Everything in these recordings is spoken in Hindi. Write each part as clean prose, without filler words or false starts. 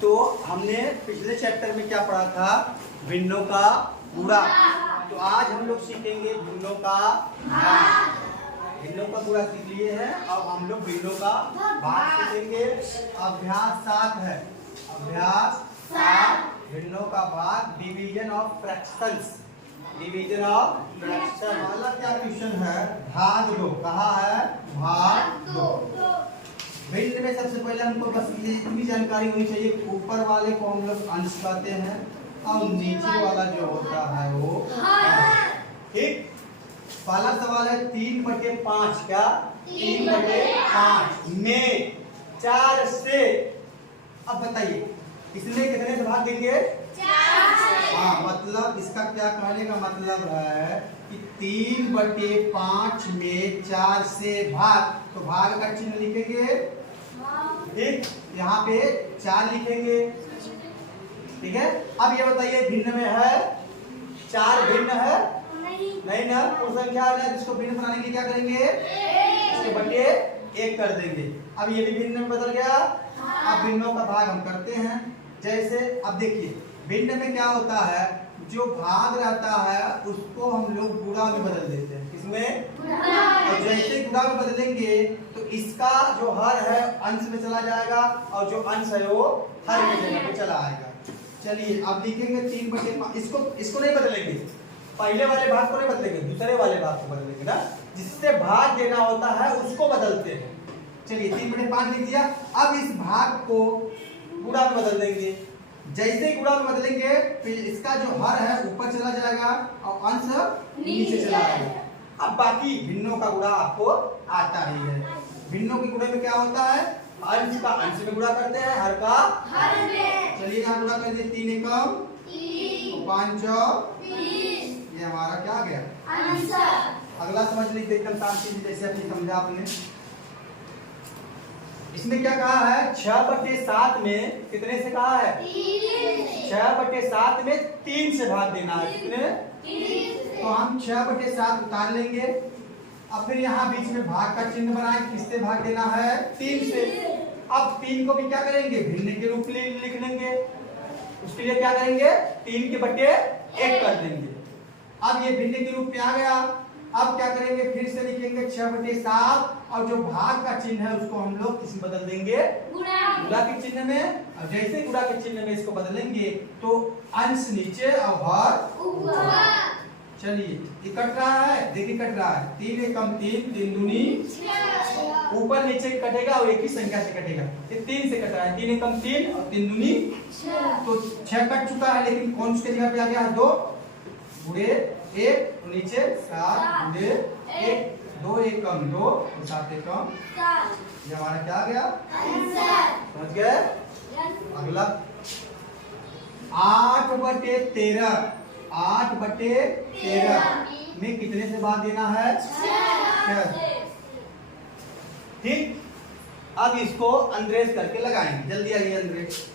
तो हमने पिछले चैप्टर में क्या पढ़ा था, भिन्नों का गुणा। तो आज हम लोग सीखेंगे भिन्नों का भाग। भिन्नों का गुणा सीख लिए हैं, अब हम लोग भिन्नों का भाग सीखेंगे। अभ्यास 7 है, अभ्यास 7 भिन्नों का भाग, division of fractions. Division of fraction वाला क्या क्वेश्चन है, भाग दो। कहा है भाग दो। भिन्न में सबसे पहले हमको बस इतनी जानकारी होनी चाहिए, ऊपर वाले को हम लोग अंश कहते हैं और नीचे वाला जो होता है वो ठीक। पहला सवाल है 3/5 क्या 3/5 में 4 से, अब बताइए इसमें कितने से भाग देंगे, 4। हाँ, मतलब इसका क्या कहने का मतलब है कि 3/5 में 4 से भाग, तो भाग का चिन्ह लिखेंगे ठीक, यहाँ पे 4 लिखेंगे ठीक है। अब ये बताइए भिन्न में है 4 भिन्न है नहीं ना, कुल संख्या है ना, जिसको भिन्न बनाने के लिए क्या करेंगे, इसके बटे 1 कर देंगे। अब ये भी भिन्न में बदल गया। अब भिन्नों का भाग हम करते हैं, जैसे अब देखिए भिन्न में क्या होता है, जो भाग रहता है उसको हम लोग गुणा में बदल देते हैं। किसमें, और जैसे गुणा में बदलेंगे तो इसका जो हर है अंश में चला जाएगा और जो अंश है वो हर की जगह पे चला आएगा। चलिए अब लिखेंगे 3/5, इसको नहीं बदलेंगे, पहले वाले भाग को नहीं बदलेंगे, दूसरे वाले भाग को बदलेंगे ना, जिससे भाग देना होता है उसको बदलते हैं। चलिए 3/5 लिख दिया। अब इस भाग को गुणा में बदल देंगे, जैसे गुणा में बदलेंगे फिर इसका जो हर है ऊपर चला जाएगा और अंश नीचे चला जाएगा। अब बाकी भिन्नों का गुणा आपको आता ही है। भिन्नों के गुणे में क्या होता है, अंश का अंश में गुणा करते हैं, हर का हर में। चलिए यहाँ गुणा कर दिए, 3 एकम 5 ये हमारा क्या आ गया आंसर। अगला समझ लीजिए एकदम शांति जैसे अपनी समझा आपने। इसमें क्या कहा है, 6/7 में कितने से कहा है, 6/7 में 3 से भाग देना है। कितने, 3। तो हम 6/7 उतार लेंगे। अब फिर यहाँ बीच में भाग का चिन्ह बनाए, किससे भाग देना है, 3 से। अब 3 को भी क्या करेंगे, भिन्न के रूप में लिख लेंगे। उसके लिए क्या करेंगे, 3 के बटे 1 कर देंगे। अब ये भिन्न के रूप में आ गया। अब क्या करेंगे, फिर से लिखेंगे 6/7 और जो भाग का चिन्ह है उसको हम लोग इसमें बदल देंगे गुणा के चिन्ह में। और जैसे गुणा के चिन्ह में इसको बदलेंगे तो अंश नीचे और हर ऊपर। चलिए ये कट रहा है, देखिए कट रहा है, 3 एकम 3 3 दूनी 6, ऊपर नीचे कटेगा और एक ही संख्या से कटेगा। ये 3 से कट रहा है, 3 एकम 3 और 3 दूनी 6, तो 6 कट चुका है, लेकिन कौन सी जगह पे आ गया है, 2 गुणे 1 और नीचे 7 गुणे 1, 2 एकम 2 और 7 एकम 7, ये हमारा क्या आ गया आंसर। समझ गए। अगला 8/13 में कितने से भाग देना है, 6। ठीक। अब इसको अंद्रेस करके लगाएंगे, जल्दी आइए अंद्रेस।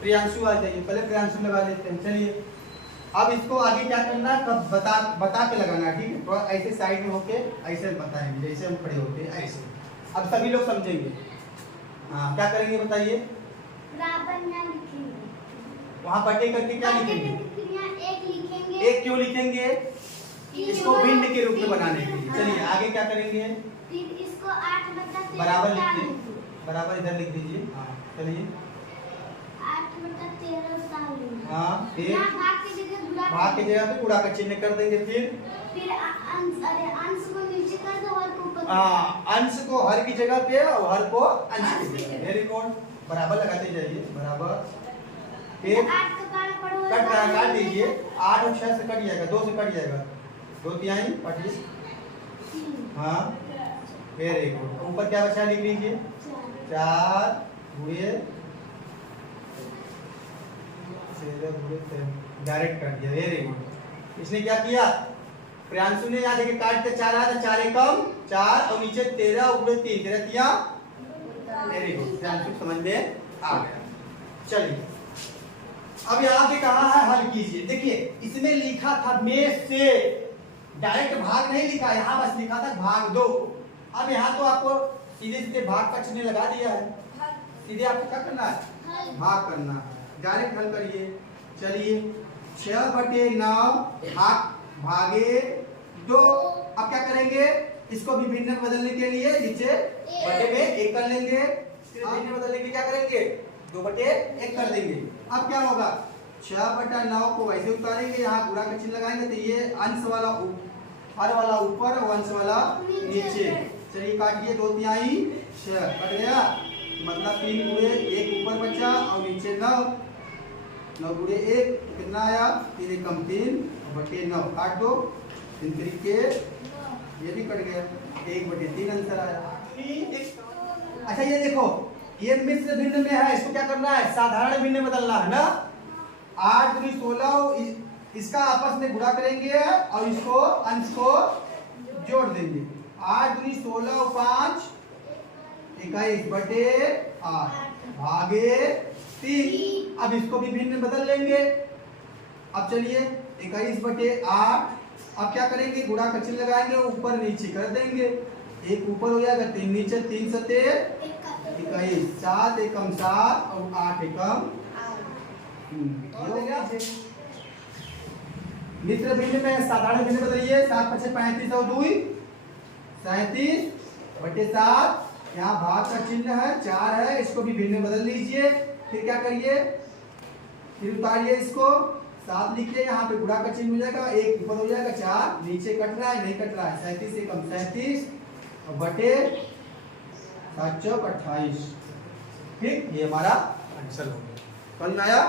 प्रियांशु आ जाइए, पहले प्रियांशु लगा लेते हैं। चलिए अब इसको आगे क्या करना है, कब बता के लगाना है, ठीक है। थोड़ा ऐसे साइड में होके ऐसे बताएंगे, जैसे हम खड़े होते हैं ऐसे। अब सभी लोग समझेंगे। हाँ क्या करेंगे बताइए, वहाँ बटे करके क्या लिखेंगे, 1 लिखेंगे। 1 क्यों लिखेंगे, इसको भिन्न के रूप में बनाने के लिए। चलिए आगे क्या करेंगे, फिर इसको 8/13 बराबर लिखिए, बराबर इधर लिख दीजिए। हाँ चलिए 8/13 उतार। हाँ फिर भाग की जगह पे गुणा का चिन्ह कर देंगे। फिर अंश को नीचे कर दो, हर को ऊपर। हाँ अंश को हर की जगह पे और हर को अंश की जगह। वेरी गुड, बराबर लगाते जाइए, बराबर। फिर 8 का पढ़ो, काट दीजिए, 8 और 6 से कट जाएगा, 2 से कट जाएगा, 2 तिहाई 25। हाँ वेरी गुड। ऊपर क्या बचा लिख लीजिए, 4 गुणे डायरेक्ट काट दिया। Very good. इसने क्या किया, प्रियांशु ने यहाँ देखिए काट के 4 आया, 4 एकम 4 और नीचे 13 गुणे 3, 13 तिया। वेरी गुड, प्रियांशु समझ में आ गया। चलिए अब यहाँ पे कहा है हल कीजिए। देखिए इसमें लिखा था में से, डायरेक्ट भाग नहीं लिखा, यहाँ बस लिखा था भाग दो। अब यहाँ तो आपको सीधे सीधे भाग का चिन्ह लगा दिया है, सीधे आपको क्या करना है, भाग करना है। डायरेक्ट हल करिए। चलिए 6/9 भागे 2। अब क्या करेंगे, इसको भी भिन्न में बदलने के लिए नीचे बटे में 1 कर लेंगे। फिर भिन्न में बदलने के लिए क्या करेंगे, 2/1 कर देंगे। अब क्या होगा, 6/9 को वैसे उतारेंगे, यहाँ गुणा का चिन्ह लगाएंगे तो ये अंश वाला हर वाला ऊपर और अंश वाला नीचे। चलिए काटिए, 2 तिहाई 6 कट गया, मतलब 3 गुणे 1 ऊपर बचा और नीचे 9। 9 गुणे 1 कितना आया, 3 एकम 3/9 काट दो। 3 तरीके ये भी कट गया, 1/3 आंसर आया। अच्छा ये देखो, ये मिश्र भिन्न में है, इसको क्या करना है, साधारण भिन्न में बदलना है ना। 8 दूनी 16, इसका आपस में गुणा करेंगे और इसको अंश को जोड़ देंगे। 8 दूनी 16 और 5 21/8 भागे 3। अब इसको भी भिन्न में बदल लेंगे। अब चलिए 21/8, अब क्या करेंगे, गुणा का चिन्ह लगाएंगे, ऊपर नीचे कर देंगे। 1 ऊपर हो जाएगा, 3 नीचे, 3 सते 21, 7 एकम 7 और 8 एकम हो गया। मिश्र भिन्न में साधारण भिन्न बदलिए। 7 × 5 = 35 और 2 37/7। यहाँ भाग का चिन्ह है, 4 है, इसको भी भिन्न में बदल लीजिए। फिर क्या करिए, फिर उतारिए इसको, 7 लिखिए, यहाँ पे गुणा का चिन्ह हो जाएगा, 1 ऊपर हो जाएगा, 4 नीचे कट रहा है, नहीं कट रहा है, 37 एकम 37 और बटे 7 × 28। ठीक, ये हमारा आंसर हो गया। समझ में आया?